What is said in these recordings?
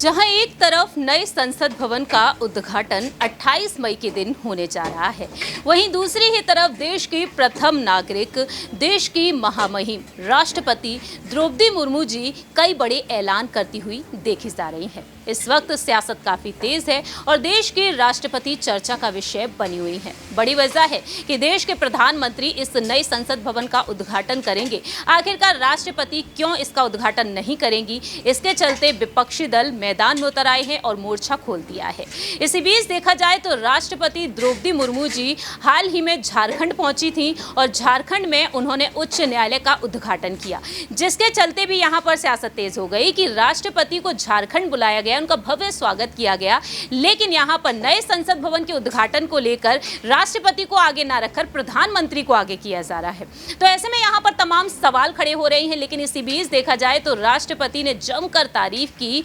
जहां एक तरफ नए संसद भवन का उद्घाटन 28 मई के दिन होने जा रहा है, वहीं दूसरी ही तरफ देश की प्रथम नागरिक, देश की महामहिम राष्ट्रपति द्रौपदी मुर्मू जी कई बड़े ऐलान करती हुई देखी जा रही हैं। इस वक्त सियासत काफी तेज है और देश के राष्ट्रपति चर्चा का विषय बनी हुई है। बड़ी वजह है कि देश के प्रधानमंत्री इस नए संसद भवन का उद्घाटन करेंगे। आखिरकार राष्ट्रपति क्यों इसका उद्घाटन नहीं करेंगी, इसके चलते विपक्षी दल मैदान में उतर आए हैं और मोर्चा खोल दिया है। इसी बीच देखा जाए तो राष्ट्रपति द्रौपदी मुर्मू जी हाल ही में झारखंड पहुंची थी और झारखंड में उन्होंने उच्च न्यायालय का उद्घाटन किया, जिसके चलते भी यहां पर सियासत तेज हो गई कि राष्ट्रपति को झारखंड बुलाया गया, उनका भव्य स्वागत किया गया, लेकिन यहां पर नए संसद भवन के उद्घाटन को लेकर राष्ट्रपति को आगे ना रखकर प्रधानमंत्री को आगे किया जा रहा है। तो ऐसे में यहां पर तमाम सवाल खड़े हो रहे हैं। लेकिन इसी बीच देखा जाए तो राष्ट्रपति ने जमकर तारीफ की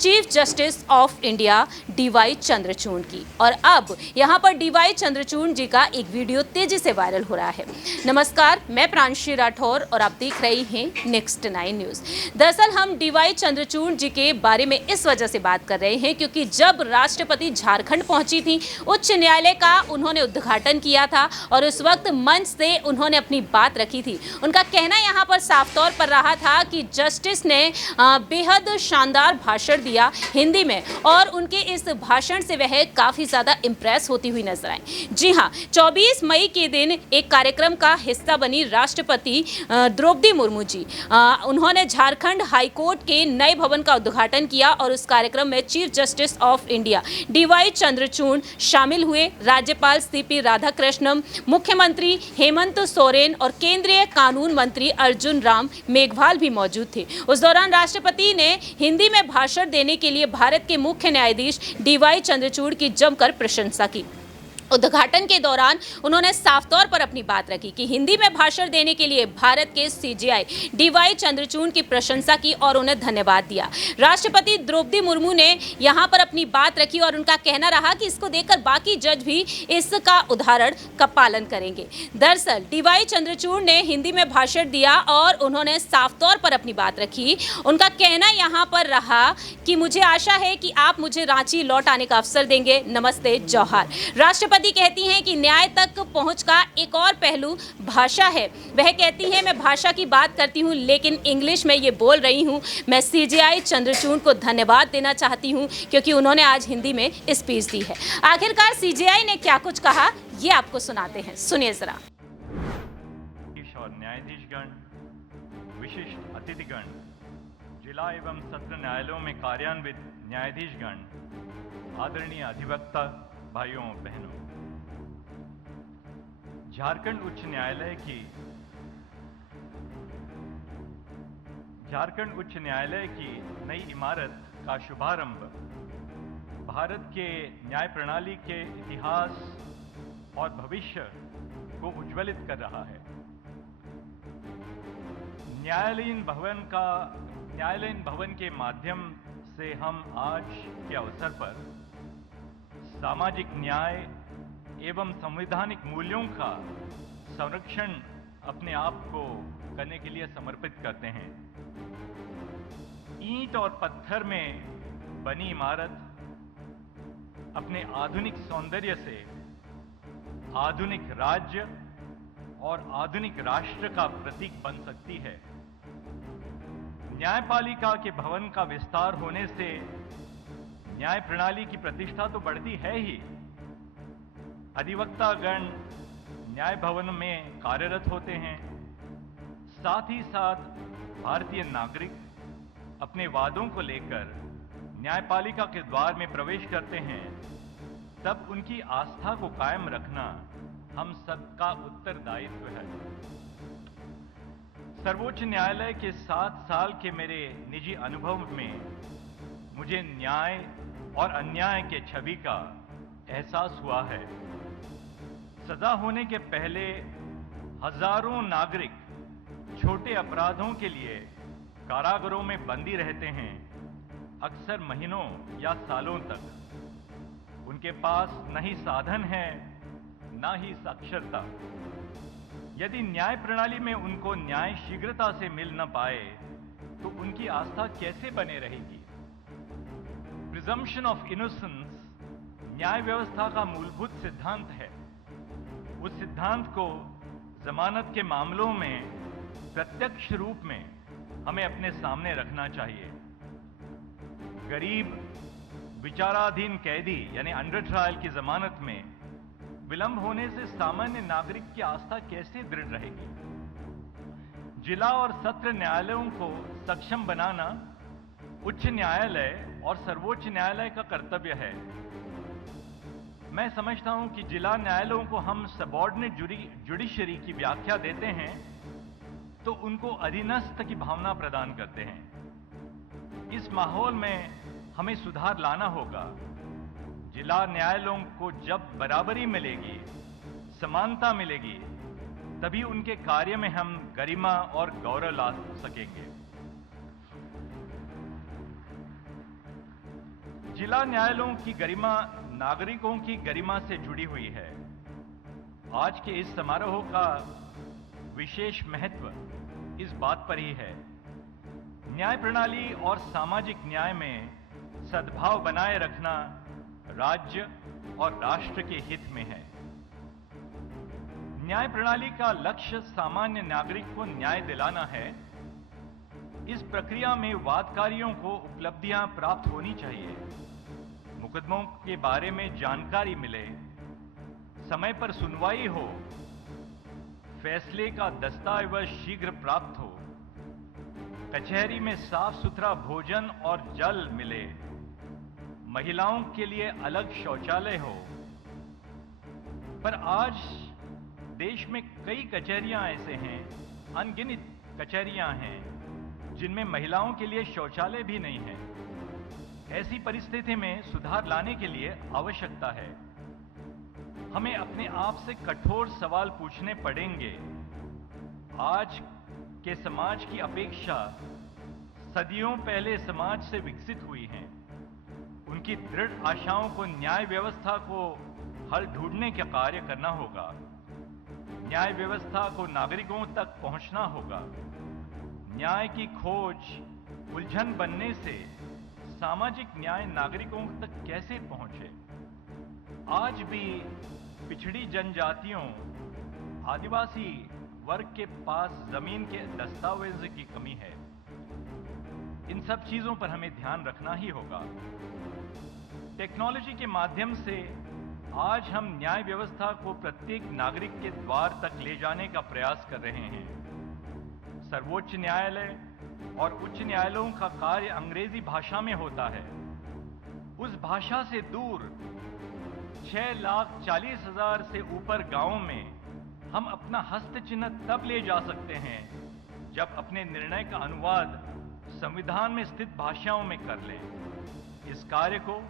chief justice of India DY Chandrachud की, और अब यहां पर डीवाई चंद्रचूड़ जी का एक वीडियो तेजी से वायरल हो रहा है। नमस्कार, मैं प्रांशी राठौर और आप देख रहे हैं नेक्स्ट 9 न्यूज। दरअसल हम डीवाई चंद्रचूड़ जी के बारे में इस वजह से बात कर रहे हैं क्योंकि जब राष्ट्रपति झारखंड पहुंची थी, उच्च न्यायालय का उन्होंने उद्घाटन किया था और उस वक्त मंच से उन्होंने अपनी बात रखी थी। उनका कहना यहां पर साफ तौर पर रहा था कि जस्टिस ने बेहद शानदार भाषण दिया हिंदी में, और उनके इस भाषण से वह काफी ज्यादा इंप्रेस होती हुई नजर आई। जी हां, 24 मई के दिन एक कार्यक्रम का हिस्सा बनी राष्ट्रपति द्रौपदी मुर्मू जी। उन्होंने झारखंड हाईकोर्ट के नए भवन का उद्घाटन किया और उस कार्यक्रम में chief justice of India DY Chandrachud शामिल हुए। राज्यपाल सीपी राधाकृष्णन, मुख्यमंत्री हेमंत सोरेन और केंद्रीय कानून मंत्री अर्जुन राम मेघवाल भी मौजूद थे। उस दौरान राष्ट्रपति ने हिंदी में भाषण देने के लिए भारत के मुख्य न्यायाधीश डीवाई चंद्रचूड़ की जमकर प्रशंसा की। उद्घाटन के दौरान उन्होंने साफ तौर पर अपनी बात रखी कि हिंदी में भाषण देने के लिए भारत के सीजेआई डीवाई चंद्रचूड़ की प्रशंसा की और उन्हें धन्यवाद दिया। राष्ट्रपति द्रौपदी मुर्मू ने यहां पर अपनी बात रखी और उनका कहना रहा कि इसको देखकर बाकी जज भी इसका उदाहरण का पालन करेंगे। दरअसल डीवाई चंद्रचूड़ ने हिंदी में भाषण दिया और उन्होंने साफ तौर पर अपनी बात रखी। उनका कहना यहां पर रहा कि मुझे आशा है कि आप मुझे रांची लौट आने का अवसर देंगे। नमस्ते, जौहार। राष्ट्रपति कहती हैं कि न्याय तक पहुंच का एक और पहलू भाषा है। वह कहती हैं, मैं भाषा की बात करती हूं लेकिन इंग्लिश में ये बोल रही हूं। मैं सीजेआई चंद्रचूड़ को धन्यवाद देना चाहती हूं क्योंकि उन्होंने आज हिंदी में स्पीच दी है। आखिरकार सीजेआई ने क्या कुछ कहा, ये आपको सुनाते हैं, सुनिए जरा। न्यायाधीशगण, विशिष्ट अतिथिगण, जिला एवं सत्र न्यायालयों में कार्यान्वित न्यायाधीशगण, आदरणीय अधिवक्ता भाइयों बहनों, झारखंड उच्च न्यायालय की नई इमारत का शुभारंभ भारत के न्याय प्रणाली के इतिहास और भविष्य को उज्ज्वलित कर रहा है। न्यायालयीन भवन के माध्यम से हम आज के अवसर पर सामाजिक न्याय एवं संवैधानिक मूल्यों का संरक्षण अपने आप को करने के लिए समर्पित करते हैं। ईंट और पत्थर में बनी इमारत अपने आधुनिक सौंदर्य से आधुनिक राज्य और आधुनिक राष्ट्र का प्रतीक बन सकती है। न्यायपालिका के भवन का विस्तार होने से न्याय प्रणाली की प्रतिष्ठा तो बढ़ती है ही, अधिवक्तागण न्याय भवन में कार्यरत होते हैं, साथ ही साथ भारतीय नागरिक अपने वादों को लेकर न्यायपालिका के द्वार में प्रवेश करते हैं। तब उनकी आस्था को कायम रखना हम सबका उत्तरदायित्व है। सर्वोच्च न्यायालय के 7 साल के मेरे निजी अनुभव में मुझे न्याय और अन्याय के छवि का एहसास हुआ है। सजा होने के पहले हजारों नागरिक छोटे अपराधों के लिए कारागारों में बंदी रहते हैं, अक्सर महीनों या सालों तक। उनके पास न ही साधन है, न ही साक्षरता। यदि न्याय प्रणाली में उनको न्याय शीघ्रता से मिल न पाए तो उनकी आस्था कैसे बने रहेगी। प्रिजम्पशन ऑफ इनोसेंस न्याय व्यवस्था का मूलभूत सिद्धांत है। उस सिद्धांत को जमानत के मामलों में प्रत्यक्ष रूप में हमें अपने सामने रखना चाहिए। गरीब विचाराधीन कैदी यानी अंडर ट्रायल की जमानत में विलंब होने से सामान्य नागरिक की आस्था कैसे दृढ़ रहेगी? जिला और सत्र न्यायालयों को सक्षम बनाना उच्च न्यायालय और सर्वोच्च न्यायालय का कर्तव्य है। मैं समझता हूं कि जिला न्यायालयों को हम सबऑर्डिनेट जुडिशरी की व्याख्या देते हैं तो उनको अधीनस्थ की भावना प्रदान करते हैं। इस माहौल में हमें सुधार लाना होगा। जिला न्यायालयों को जब बराबरी मिलेगी, समानता मिलेगी, तभी उनके कार्य में हम गरिमा और गौरव ला सकेंगे। जिला न्यायालयों की गरिमा नागरिकों की गरिमा से जुड़ी हुई है। आज के इस समारोह का विशेष महत्व इस बात पर ही है। न्याय प्रणाली और सामाजिक न्याय में सद्भाव बनाए रखना राज्य और राष्ट्र के हित में है। न्याय प्रणाली का लक्ष्य सामान्य नागरिक को न्याय दिलाना है। इस प्रक्रिया में वादकारियों को उपलब्धियां प्राप्त होनी चाहिए, मुकदमों के बारे में जानकारी मिले, समय पर सुनवाई हो, फैसले का दस्तावेज शीघ्र प्राप्त हो, कचहरी में साफ सुथरा भोजन और जल मिले, महिलाओं के लिए अलग शौचालय हो। पर आज देश में कई कचहरियां ऐसे हैं, अनगिनत कचहरियां हैं जिनमें महिलाओं के लिए शौचालय भी नहीं है। ऐसी परिस्थिति में सुधार लाने के लिए आवश्यकता है। हमें अपने आप से कठोर सवाल पूछने पड़ेंगे। आज के समाज की अपेक्षा सदियों पहले समाज से विकसित हुई हैं। उनकी दृढ़ आशाओं को न्याय व्यवस्था को हल ढूंढने का कार्य करना होगा। न्याय व्यवस्था को नागरिकों तक पहुंचना होगा। न्याय की खोज उलझन बनने से सामाजिक न्याय नागरिकों तक कैसे पहुंचे? आज भी पिछड़ी जनजातियों, आदिवासी वर्ग के पास जमीन के दस्तावेज की कमी है। इन सब चीजों पर हमें ध्यान रखना ही होगा। टेक्नोलॉजी के माध्यम से आज हम न्याय व्यवस्था को प्रत्येक नागरिक के द्वार तक ले जाने का प्रयास कर रहे हैं। सर्वोच्च न्यायालय और उच्च न्यायालयों का कार्य अंग्रेजी भाषा में होता है। उस भाषा से दूर 6,40,000 से ऊपर गांवों में हम अपना हस्तचिन्ह तब ले जा सकते हैं जब अपने निर्णय का अनुवाद संविधान में स्थित भाषाओं में कर लें। इस कार्य को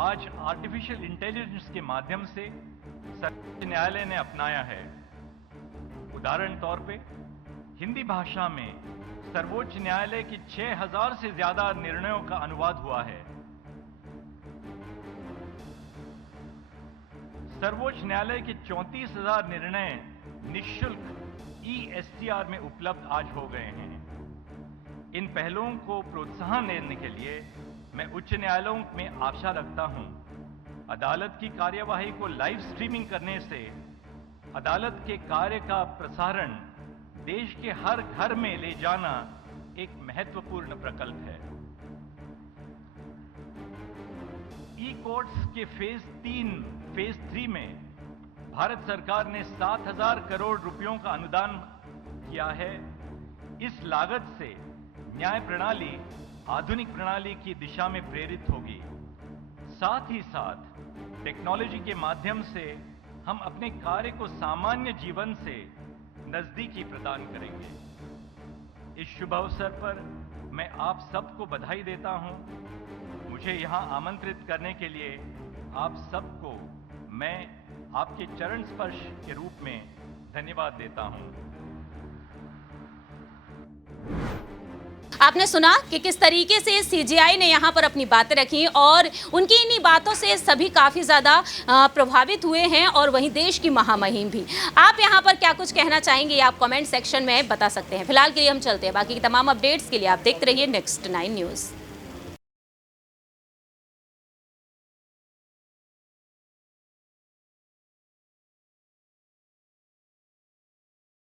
आज आर्टिफिशियल इंटेलिजेंस के माध्यम से सर्वोच्च न्यायालय ने अपनाया है। उदाहरण तौर पे हिंदी भाषा में सर्वोच्च न्यायालय की 6,000 से ज्यादा निर्णयों का अनुवाद हुआ है। सर्वोच्च न्यायालय के 34,000 निर्णय निःशुल्क ESTR में उपलब्ध आज हो गए हैं। इन पहलुओं को प्रोत्साहन देने के लिए मैं उच्च न्यायालयों में आशा रखता हूं। अदालत की कार्यवाही को लाइव स्ट्रीमिंग करने से अदालत के कार्य का प्रसारण देश के हर घर में ले जाना एक महत्वपूर्ण प्रकल्प है। ई-कोर्ट्स के फेज 3 में भारत सरकार ने 7,000 करोड़ रुपयों का अनुदान किया है। इस लागत से न्याय प्रणाली आधुनिक प्रणाली की दिशा में प्रेरित होगी। साथ ही साथ टेक्नोलॉजी के माध्यम से हम अपने कार्य को सामान्य जीवन से नजदीकी प्रदान करेंगे। इस शुभ अवसर पर मैं आप सबको बधाई देता हूं। मुझे यहां आमंत्रित करने के लिए आप सबको मैं आपके चरण स्पर्श के रूप में धन्यवाद देता हूं। आपने सुना कि किस तरीके से CJI ने यहाँ पर अपनी बातें रखी और उनकी इन्हीं बातों से सभी काफ़ी ज़्यादा प्रभावित हुए हैं और वहीं देश की महामहिम भी। आप यहाँ पर क्या कुछ कहना चाहेंगे आप कमेंट सेक्शन में बता सकते हैं। फिलहाल के लिए हम चलते हैं। बाकी की तमाम अपडेट्स के लिए आप देखते रहिए Next 9 न्यूज़।